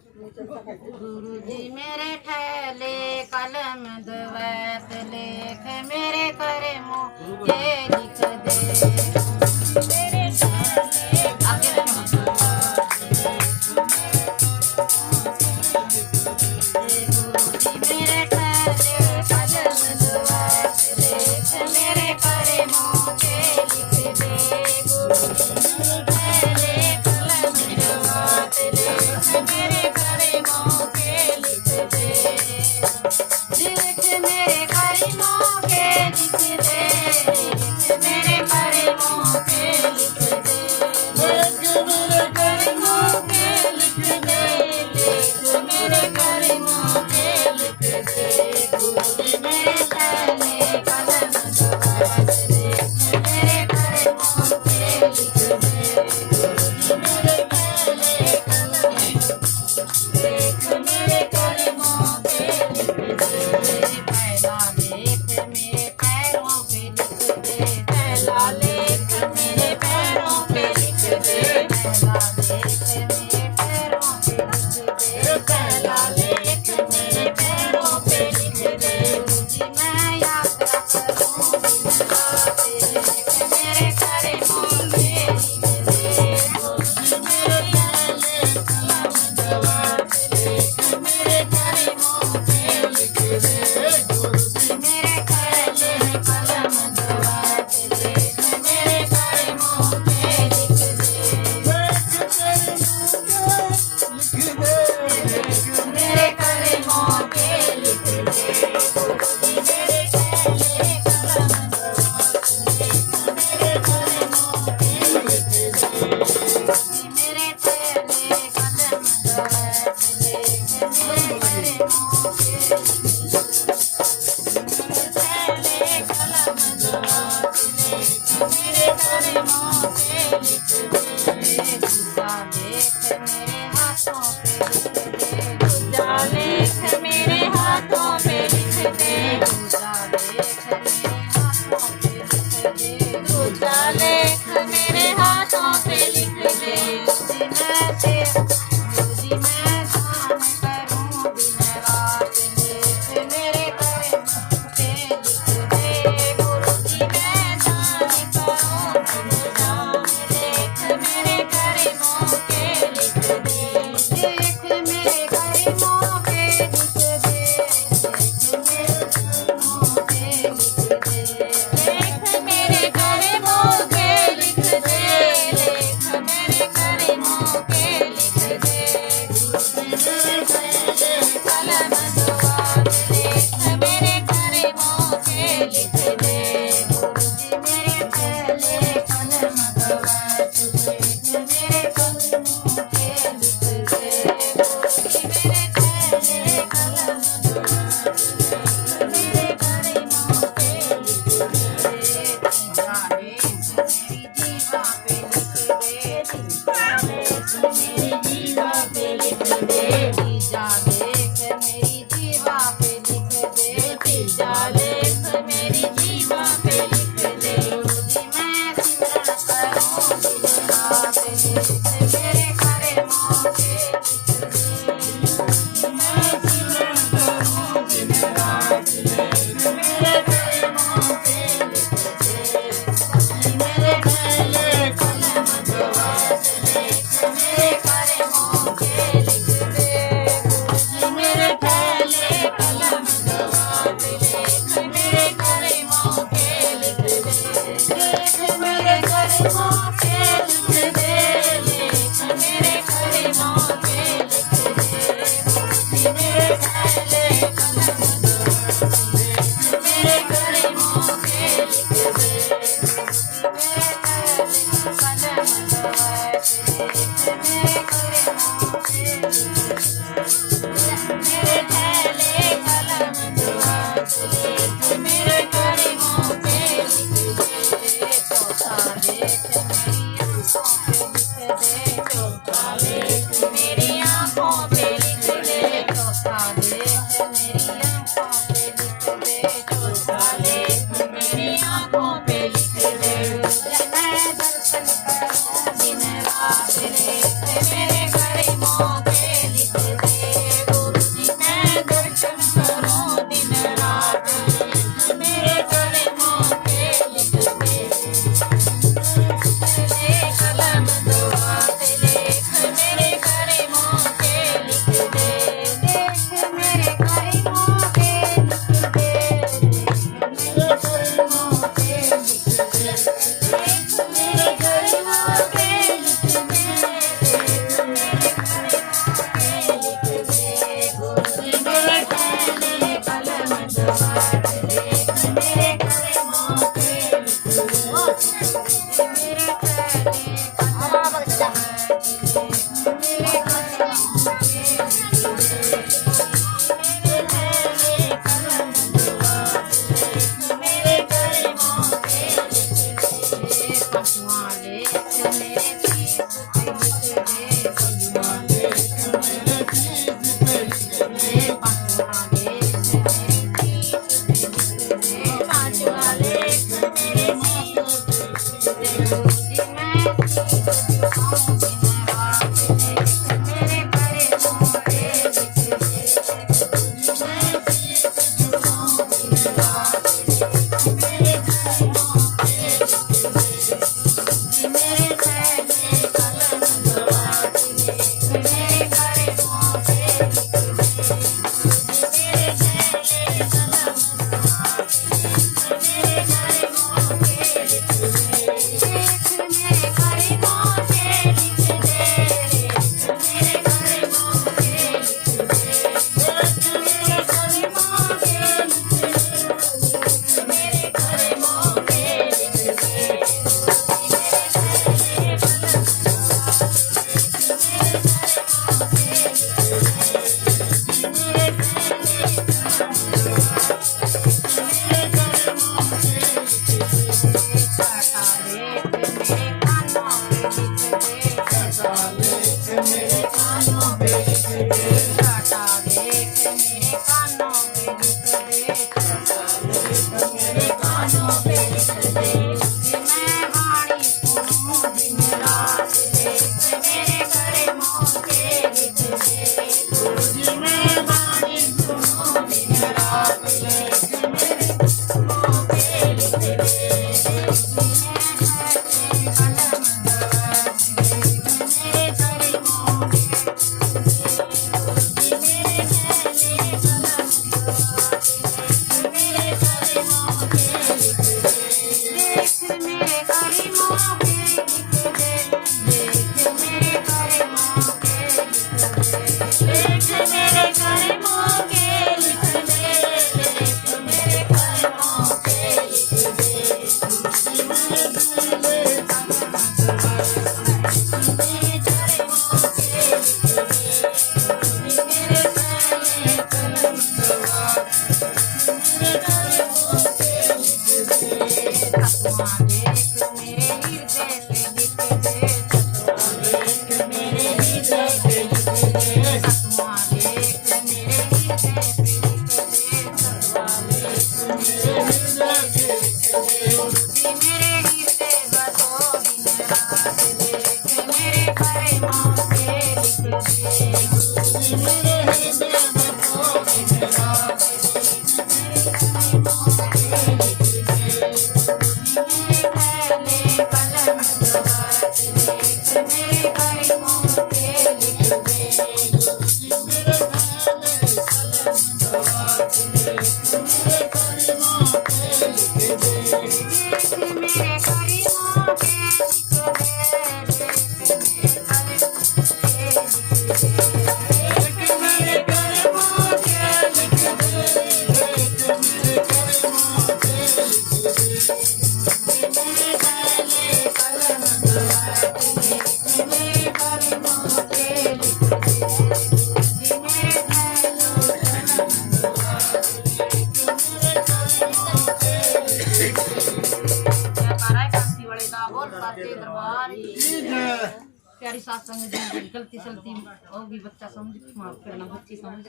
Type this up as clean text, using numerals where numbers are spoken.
गुरु जी मेरे ठहले कलम दवैत लेख मेरे करे मुझे लिख दे मेरे ठहले कलम गुरु जी मेरे ठहले कलम दवैत लेख मेरे करे मुझे लिख दे गुरु जी ठहले कलम दवैत लेख मेरे करे मुझे लिख दे लिख मेरे करीमों के लिख दे लिख मेरे करीमों के लिख दे लिख मेरे करीमों के लिख दे लिख मेरे करीमों के लिख दे गुरु जी मेरे ठहले कलम दवैत लेख मेरे करीमों के लिख दे गुरु जी मेरे ठहले कलम लेख मेरे करीमों के लिख दे पहला लेख मेरे पैरों पे लिख दे पहला लेख मेरे पैरों पे लिख दे पहला लेख मेरे पैरों पे लिख दे पहला लेख मेरे पैरों पे लिख दे मुझे मैं यात्रा करूं दिन रात लेख मेरे करीमों के लिख दे मुझे मेरे ठहले कलम दवैत लेख मेरे करीमों के लिख दे गुरु जी मेरे ठहले कलम दवैत लेख मेरे करीमों के लिख दे मेरे करीमों के लिख दे गुरु जी मेरे ठहले कलम दवैत लेख मेरे करीमों के लिख दे मेरे ठहले कलम दवैत लेख मेरे करीमों के लिख दे ठहले कलम दवैत लेख मेरे करीमों के लिख दे दूजा लेख मेरे हाथों पे लिख दे दूजा लेख मेरे हाथों पे लिख दे दूजा लेख मेरे हाथों पे लिख दे दूजा लेख मेरे हाथों पे लिख दे जी मैं ध्यान करूं दिन रात लेख मेरे करीमों के लिख दे गुरु जी मैं ध्यान करूं दिन रात लेख मेरे करीमों के लिख दे लेख मेरे करीमों के लिख दे लेख मेरे करीमों के लिख दे लेख मेरे करीमों के लिख दे लेख मेरे करीमों के लिख दे गुरु जी मेरे ठहले कलम दवैत लेख मेरे करीमों के लिख दे गुरु जी मेरे ठहले कलम दवैत लेख मेरे करीमों के लिख दे गुरु जी मेरे ठहले कलम दवैत लेख मेरे करीमों के लिख दे तीजा लेख मेरी जीवा पे लिख दे तीजा लेख मेरी जीवा पे लिख दे तीजा लेख मेरी जीवा पे लिख दे तीजा लेख मेरी जीवा आँखों पे लिख दे। मैं दर्शन करूं दिन रात लेख मेरे कर्मों पे लिख दे। गुरुजी मैं दर्शन करूं दिन रात लेख मेरे कर्मों पे लिख दे। कलम दो हाथ लेख मेरे कर्मों पे लिख दे। लेख मेरे कर्मों पे लिख दे। मेरे कर्मों पे लिख दे। लेख मेरे कर्मों पे लिख दे। लेख मेरे कर्मों पे लिख दे। गुरुजी मेरे पहले कलम दो हाथ लेख मेरे कर्मों पे लिख दे। मेरे पहले प्यारी सास संग गलती सलती होगी बच्चा समझ माफ करना बच्ची समझ